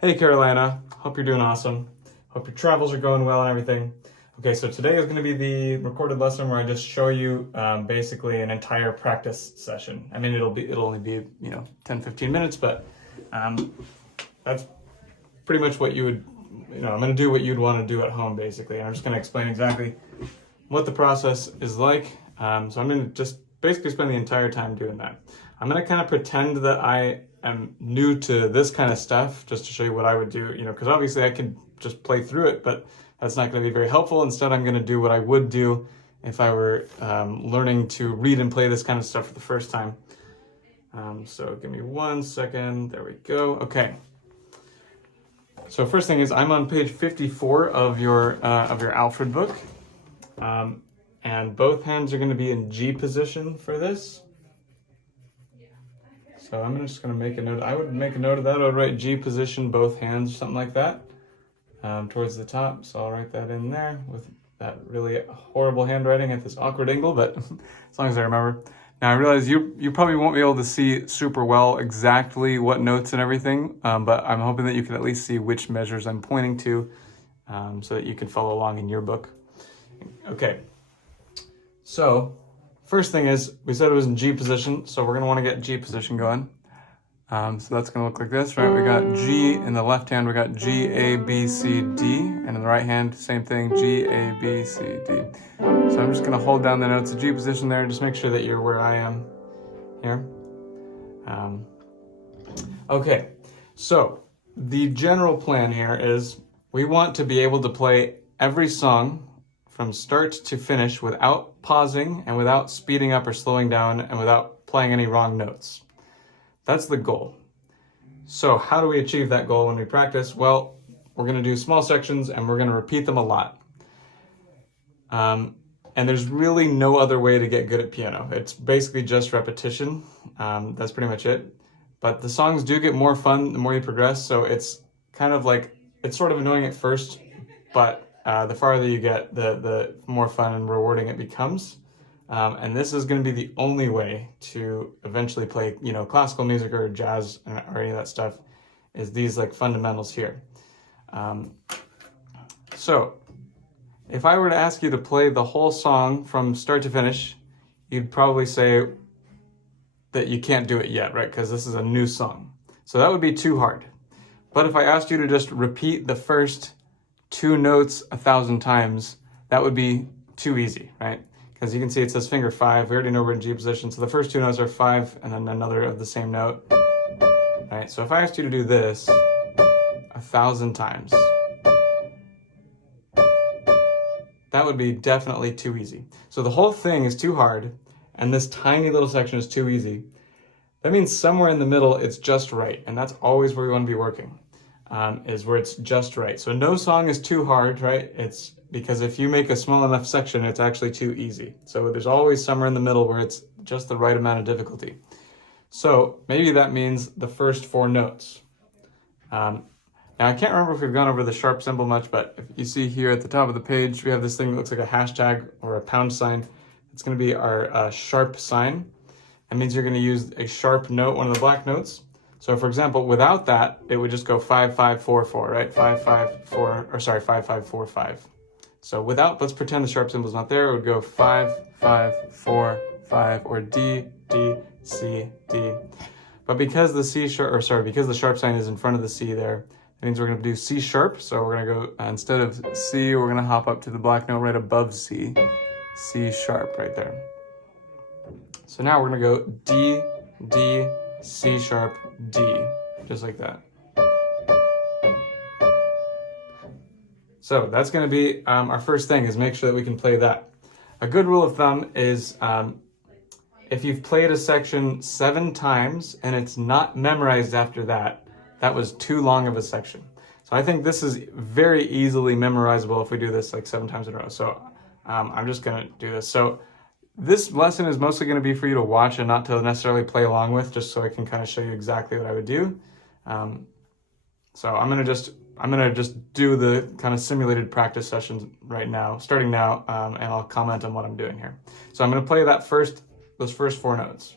Hey Carolina, hope you're doing awesome. Hope your travels are going well and everything. Okay, so today is going to be the recorded lesson where I just show you basically an entire practice session. I mean, it'll only be 10-15 minutes, but that's pretty much what you would I'm going to do what you'd want to do at home basically. And I'm just going to explain exactly what the process is like. So I'm going to just basically spend the entire time doing that. I'm going to kind of pretend that I am new to this kind of stuff just to show you what I would do, because obviously I could just play through it, but that's not going to be very helpful. Instead, I'm going to do what I would do if I were learning to read and play this kind of stuff for the first time. So give me 1 second. There we go. Okay. So first thing is I'm on page 54 of your Alfred book. And both hands are going to be in G position for this. So I'm just going to make a note. I would make a note of that. I would write G position, both hands, something like that, towards the top. So I'll write that in there with that really horrible handwriting at this awkward angle, but as long as I remember. Now I realize you probably won't be able to see super well exactly what notes and everything, but I'm hoping that you can at least see which measures I'm pointing to so that you can follow along in your book. Okay. So, first thing is, we said it was in G position, so we're going to want to get G position going. So that's going to look like this, right? We got G in the left hand, we got G, A, B, C, D, and in the right hand, same thing, G, A, B, C, D. So I'm just going to hold down the notes of G position there, just make sure that you're where I am here. Okay, so the general plan here is we want to be able to play every song from start to finish without pausing and without speeding up or slowing down and without playing any wrong notes. That's the goal. So how do we achieve that goal when we practice? Well, we're going to do small sections and we're going to repeat them a lot. And there's really no other way to get good at piano. It's basically just repetition. That's pretty much it. But the songs do get more fun the more you progress, so it's kind of like, it's sort of annoying at first, but the farther you get, the more fun and rewarding it becomes. And this is going to be the only way to eventually play, classical music or jazz or any of that stuff, is these like fundamentals here. So if I were to ask you to play the whole song from start to finish, you'd probably say that you can't do it yet, right? Because this is a new song. So that would be too hard. But if I asked you to just repeat the first 2 notes 1,000 times, that would be too easy, right? Because you can see it says finger 5. We already know we're in G position. So the first 2 notes are 5 and then another of the same note. Right? So if I asked you to do this 1,000 times, that would be definitely too easy. So the whole thing is too hard, and this tiny little section is too easy. That means somewhere in the middle, it's just right. And that's always where we want to be working. Is where it's just right. So no song is too hard, right? It's because if you make a small enough section, it's actually too easy. So there's always somewhere in the middle where it's just the right amount of difficulty. So maybe that means the first 4 notes. Now I can't remember if we've gone over the sharp symbol much, but if you see here at the top of the page, we have this thing that looks like a hashtag or a pound sign. It's going to be our sharp sign. That means you're going to use a sharp note, one of the black notes. So for example, without that, it would just go 5, 5, 4, 4, right? 5, 5, 4, or sorry, 5, 5, 4, 5. So without, let's pretend the sharp symbol's not there. It would go 5, 5, 4, 5, or D, D, C, D. But because the because the sharp sign is in front of the C there, that means we're going to do C sharp. So we're going to go, instead of C, we're going to hop up to the black note right above C. C sharp right there. So now we're going to go D, D, C sharp, D, just like that. So that's going to be our first thing, is make sure that we can play that. A good rule of thumb is if you've played a section 7 times and it's not memorized after that, that was too long of a section. So I think this is very easily memorizable if we do this like 7 times in a row. So I'm just going to do this. So this lesson is mostly going to be for you to watch and not to necessarily play along with, just so I can kind of show you exactly what I would do. So I'm going to just do the kind of simulated practice sessions right now, starting now, and I'll comment on what I'm doing here. So I'm going to play those first 4 notes.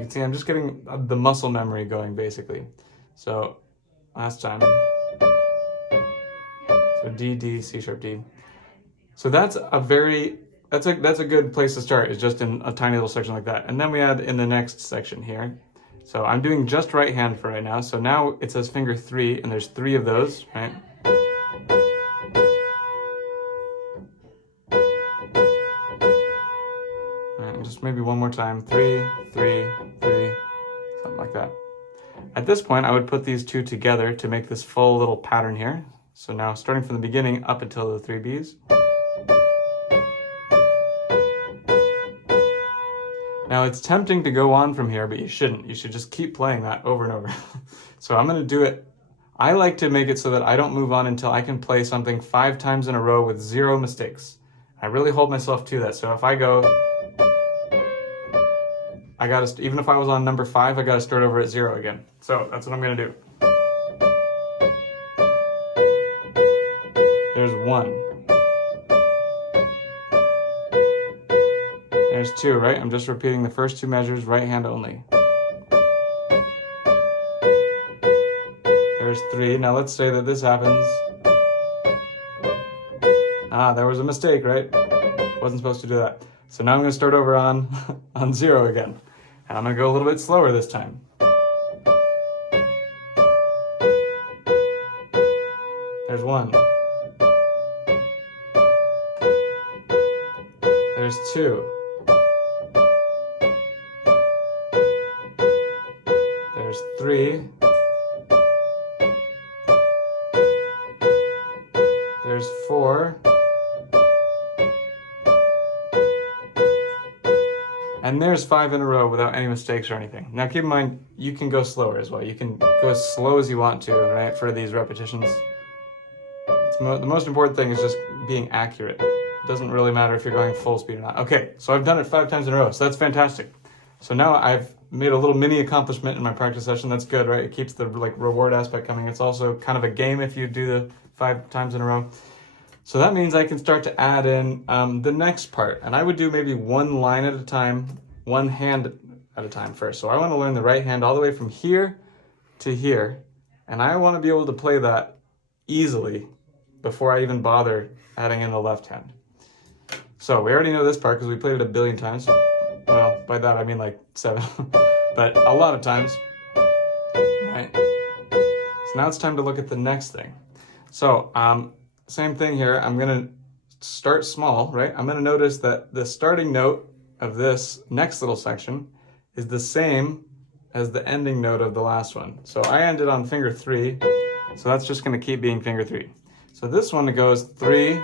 you can see I'm just getting the muscle memory going basically. So last time, so D, D, C sharp, D. So that's a good place to start, is just in a tiny little section like that. And then we add in the next section here. So I'm doing just right hand for right now. So now it says finger 3, and there's 3 of those, right? And just maybe one more time. 3, 3, 3, something like that. At this point, I would put these two together to make this full little pattern here. So now starting from the beginning up until the 3 Bs. Now it's tempting to go on from here, but you shouldn't. You should just keep playing that over and over. So I'm gonna do it. I like to make it so that I don't move on until I can play something 5 times in a row with 0 mistakes. I really hold myself to that. So if I go, even if I was on number 5, I gotta start over at 0 again. So that's what I'm gonna do. There's 1. There's 2, right? I'm just repeating the first 2 measures, right hand only. There's 3. Now let's say that this happens. Ah, there was a mistake, right? Wasn't supposed to do that. So now I'm going to start over on 0 again. And I'm going to go a little bit slower this time. There's 1. There's 2. There's 3. There's 4. And there's 5 in a row without any mistakes or anything. Now keep in mind, you can go slower as well. You can go as slow as you want to, right, for these repetitions. The most important thing is just being accurate. It doesn't really matter if you're going full speed or not. Okay, so I've done it 5 times in a row, so that's fantastic. So now I've made a little mini accomplishment in my practice session. That's good, right? It keeps the reward aspect coming. It's also kind of a game if you do the 5 times in a row. So that means I can start to add in the next part. And I would do maybe one line at a time, one hand at a time first. So I want to learn the right hand all the way from here to here. And I want to be able to play that easily before I even bother adding in the left hand. So we already know this part because we played it a billion times. Well, by that I mean like 7, but a lot of times, right? So now it's time to look at the next thing. So same thing here. I'm gonna start small, right? I'm gonna notice that the starting note of this next little section is the same as the ending note of the last one. So I ended on finger 3, so that's just gonna keep being finger 3. So this one, it goes 3,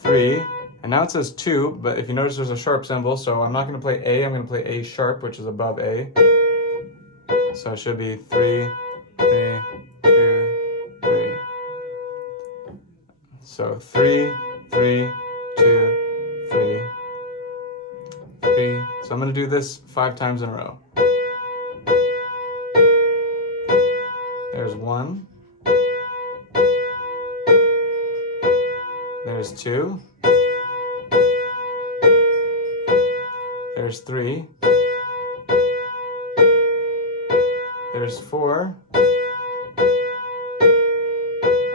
3, and now it says 2, but if you notice there's a sharp symbol, so I'm not going to play A, I'm going to play A sharp, which is above A. So it should be 3, 3, 2, 3. So 3, 3, 2, 3, 3. So I'm going to do this 5 times in a row. There's 1. There's 2. There's 3. There's 4.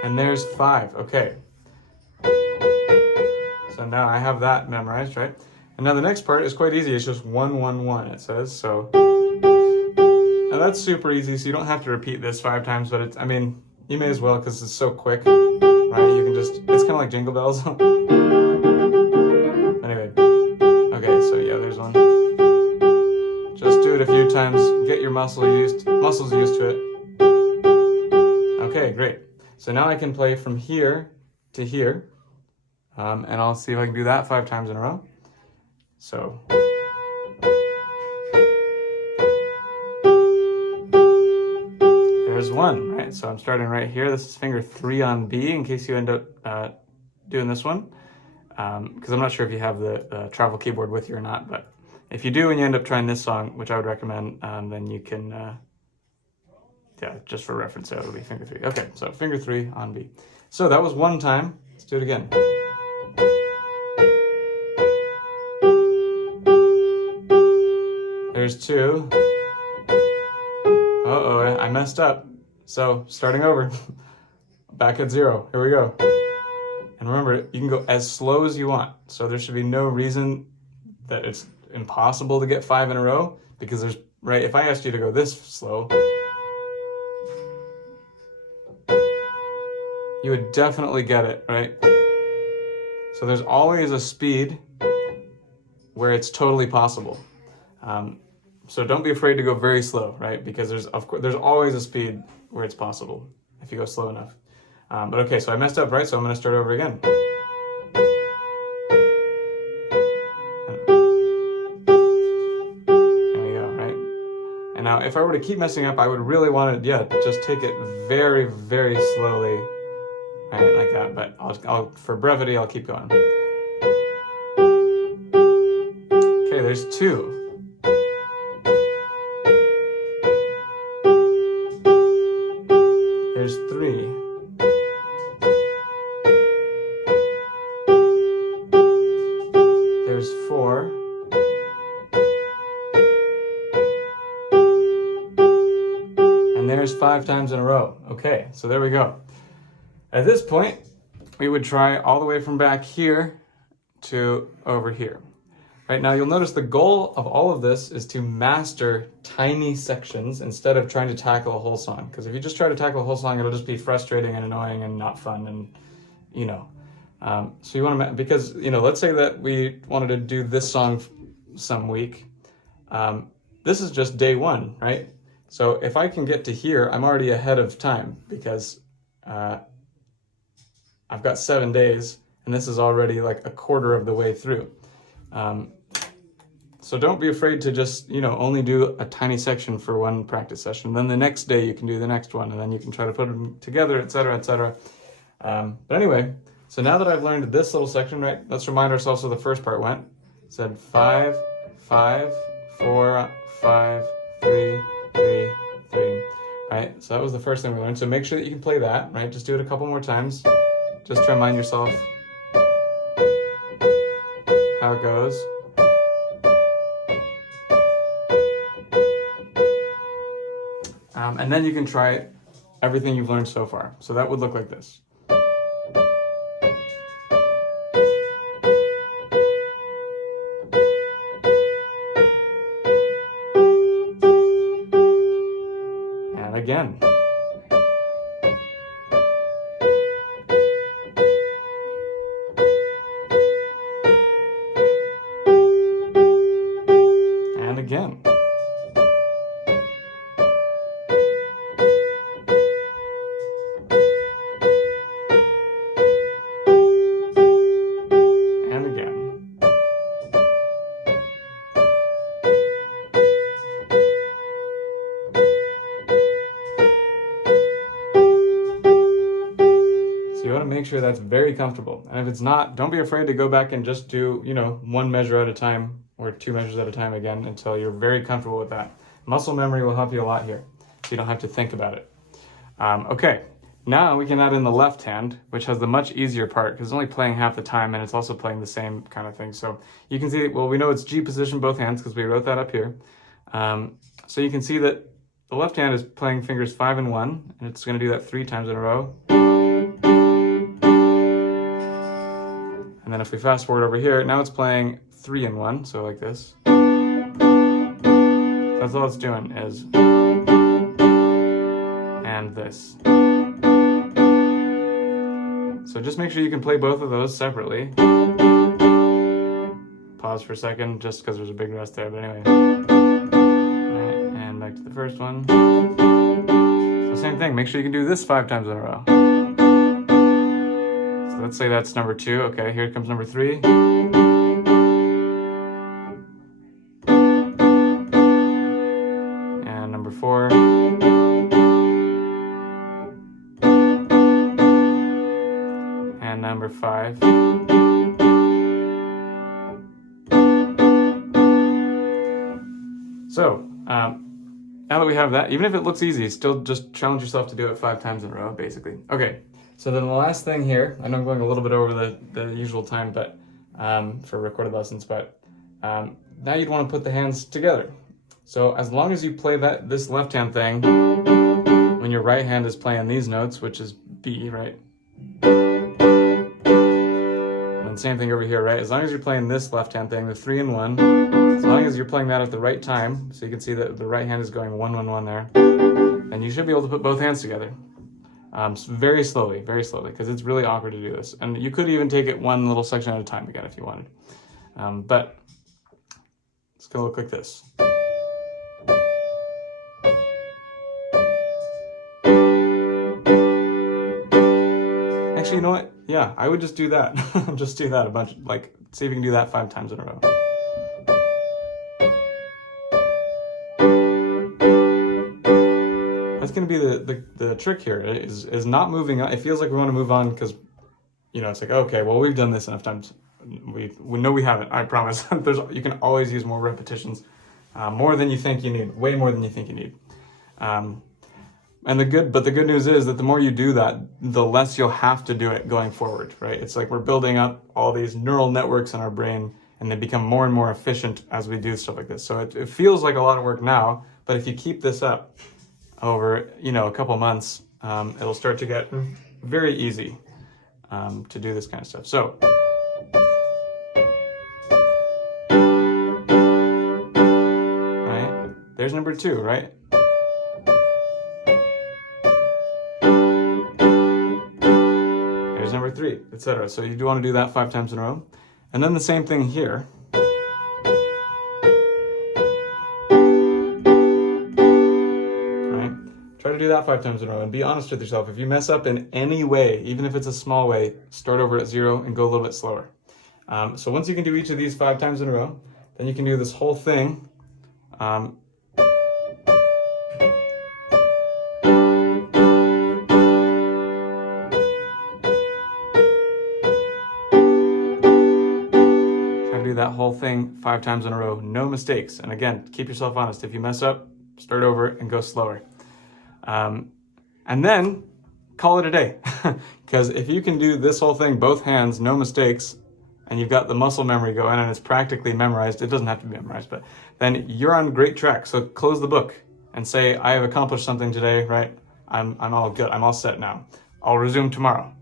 And there's 5. Okay. So now I have that memorized, right? And now the next part is quite easy. It's just 1, 1, 1, it says. So now that's super easy, so you don't have to repeat this 5 times, but I mean, you may as well because it's so quick. Right, you can just, it's kind of like Jingle Bells. Anyway, okay, so yeah, there's one. Just do it a few times, get your muscles used to it. Okay, great. So now I can play from here to here, and I'll see if I can do that 5 times in a row. So. There's 1, right? So I'm starting right here. This is finger 3 on B in case you end up doing this one. Because I'm not sure if you have the travel keyboard with you or not, but if you do and you end up trying this song, which I would recommend, then you can, yeah, just for reference, it'll be finger 3. Okay, so finger 3 on B. So that was 1 time. Let's do it again. There's 2. Uh-oh, I messed up. So, starting over. Back at 0. Here we go. And remember, you can go as slow as you want. So there should be no reason that it's impossible to get 5 in a row, because there's, right, if I asked you to go this slow, you would definitely get it, right? So there's always a speed where it's totally possible. So don't be afraid to go very slow, right? Because there's always a speed where it's possible if you go slow enough. But okay, so I messed up, right? So I'm going to start over again. There we go, right? And now if I were to keep messing up, I would really want to, just take it very, very slowly, right? Like that. But I'll for brevity, I'll keep going. Okay, there's 2. There's 3. There's 4. And there's 5 times in a row. Okay, so there we go. At this point, we would try all the way from back here to over here. Right now, you'll notice the goal of all of this is to master tiny sections instead of trying to tackle a whole song. Because if you just try to tackle a whole song, it'll just be frustrating and annoying and not fun, and so you want to, because let's say that we wanted to do this song some week. This is just day 1, right? So if I can get to here, I'm already ahead of time, because I've got 7 days, and this is already like a quarter of the way through. So don't be afraid to just, only do a tiny section for one practice session. Then the next day you can do the next one, and then you can try to put them together, etc., etc. But anyway, so now that I've learned this little section, right, let's remind ourselves how the first part went. It said 5, 5, 4, 5, 3, 3, 3. Right, so that was the first thing we learned. So make sure that you can play that, right? Just do it a couple more times, just to remind yourself how it goes. And then you can try everything you've learned so far. So that would look like this. And again. And again. Make sure that's very comfortable. And if it's not, don't be afraid to go back and just do, 1 measure at a time or 2 measures at a time again until you're very comfortable with that. Muscle memory will help you a lot here, so you don't have to think about it. Okay, now we can add in the left hand, which has the much easier part because it's only playing half the time and it's also playing the same kind of thing. So you can see, well, we know it's G position, both hands, because we wrote that up here. So you can see that the left hand is playing fingers 5 and 1, and it's going to do that 3 times in a row. And then if we fast forward over here, now it's playing 3 and 1, so like this. That's all it's doing is, and this. So just make sure you can play both of those separately. Pause for a second, just because there's a big rest there, but anyway. Right, and back to the first one. So same thing, make sure you can do this 5 times in a row. Let's say that's number 2. Okay, here comes number 3. And number 4. And number 5. So, now that we have that, even if it looks easy, still just challenge yourself to do it 5 times in a row, basically. Okay. So then the last thing here, I know I'm going a little bit over the usual time, but for recorded lessons, but now you'd want to put the hands together. So as long as you play this left-hand thing, when your right hand is playing these notes, which is B, right? And same thing over here, right? As long as you're playing this left-hand thing, the 3 and 1, as long as you're playing that at the right time, so you can see that the right hand is going 1, 1, 1 there, and you should be able to put both hands together. Very slowly, because it's really awkward to do this. And you could even take it one little section at a time again if you wanted. But it's gonna look like this. Actually, you know what? Yeah, I would just do that. Just do that a bunch, like, see if you can do that 5 times in a row. That's going to be the trick here, is not moving on. It feels like we want to move on because, you know, it's like, okay, well, we've done this enough times. We know we haven't, I promise. You can always use more repetitions, more than you think you need, way more than you think you need. But the good news is that the more you do that, the less you'll have to do it going forward, right? It's like we're building up all these neural networks in our brain, and they become more and more efficient as we do stuff like this. So it feels like a lot of work now, but if you keep this up over, you know, a couple months, it'll start to get very easy to do this kind of stuff. So, right, there's number 2, right? There's number 3, etc. So you do want to do that 5 times in a row. And then the same thing here. Try to do that 5 times in a row and be honest with yourself. If you mess up in any way, even if it's a small way, start over at 0 and go a little bit slower. So once you can do each of these 5 times in a row, then you can do this whole thing. Try to do that whole thing 5 times in a row, no mistakes. And again, keep yourself honest. If you mess up, start over and go slower. And then call it a day. Because if you can do this whole thing, both hands, no mistakes, and you've got the muscle memory going and it's practically memorized, it doesn't have to be memorized, but then you're on great track. So close the book and say, I have accomplished something today, right? I'm all good. I'm all set now. I'll resume tomorrow.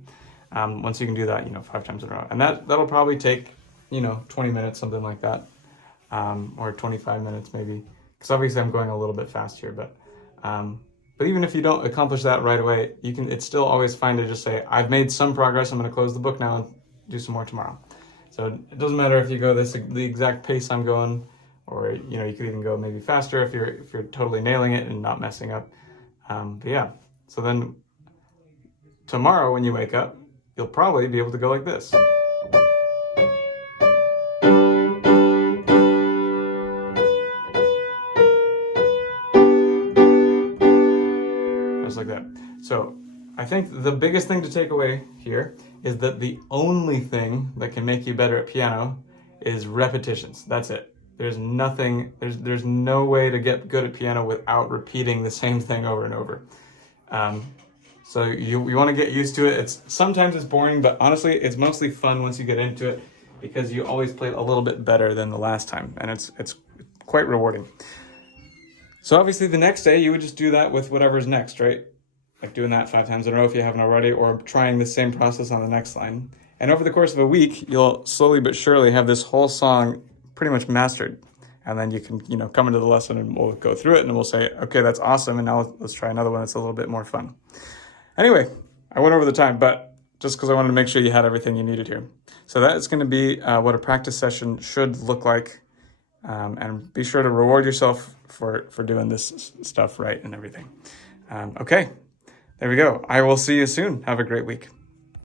Once you can do that, 5 times in a row. And that'll probably take, 20 minutes, something like that. Or 25 minutes maybe. Because obviously I'm going a little bit fast here, but even if you don't accomplish that right away, it's still always fine to just say, I've made some progress, I'm going to close the book now and do some more tomorrow. So it doesn't matter if you go the exact pace I'm going, or you could even go maybe faster if you're totally nailing it and not messing up. But yeah, so then tomorrow when you wake up, you'll probably be able to go like this. Like that. So I think the biggest thing to take away here is that the only thing that can make you better at piano is repetitions. That's it. There's no way to get good at piano without repeating the same thing over and over. So you want to get used to it. Sometimes it's boring, but honestly, it's mostly fun once you get into it because you always play a little bit better than the last time, and it's quite rewarding. So obviously the next day you would just do that with whatever's next, right? Like doing that 5 times in a row if you haven't already, or trying the same process on the next line. And over the course of a week, you'll slowly but surely have this whole song pretty much mastered. And then you can, come into the lesson and we'll go through it and we'll say, okay, that's awesome. And now let's try another one that's a little bit more fun. Anyway, I went over the time, but just because I wanted to make sure you had everything you needed here. So that is going to be what a practice session should look like. And be sure to reward yourself for doing this stuff right and everything. Okay, there we go. I will see you soon. Have a great week.